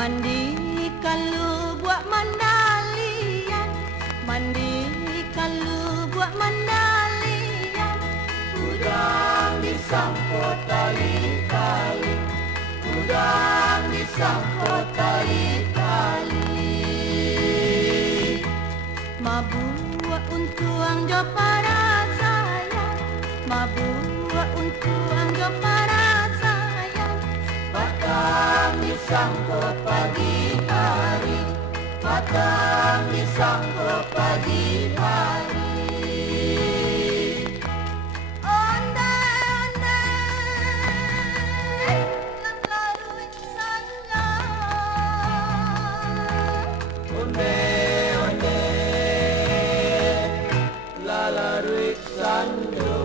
Mandi kalau buat mandalian, mandi kalau buat mandalian. Udang disangkut tali-tali, udang disangkut tali-tali. Mabuk untuang jo para sayang, mabuk untuang jo para sayang. Batang disangkut pagi hari, batang disangkut pagi hari. Onde-onde lalaruik sanjo.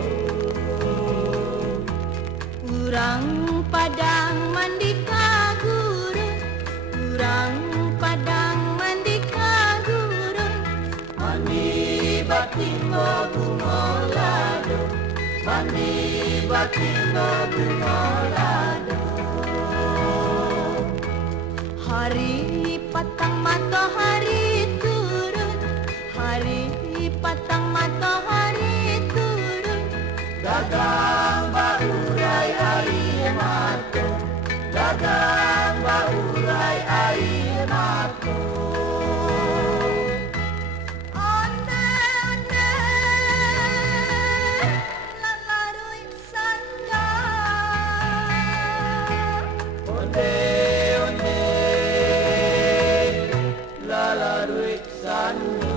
Urang padang mandi kagurun, urang padang mandi kagurun. Mandi batingo bungo lado, mandi batingo bungo lado. Hari patang matahari turun, hari patang matahari turun. Dagang baurai air mata, dagang baurai air mata. Onde-onde lalarui sanda, Onde-onde lalaruik sanyo.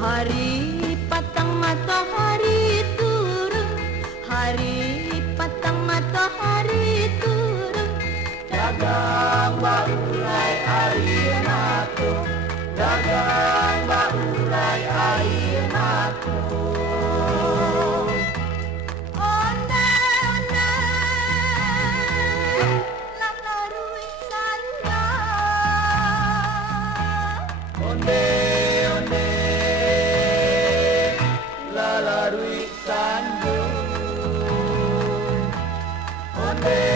hari patang matahari turun, hari patang matahari turun. Dagang baurai air mata, dagang baurai air mata. Onde-onde lalarui sanda, Onde-onde lalaruik sanjo. Onde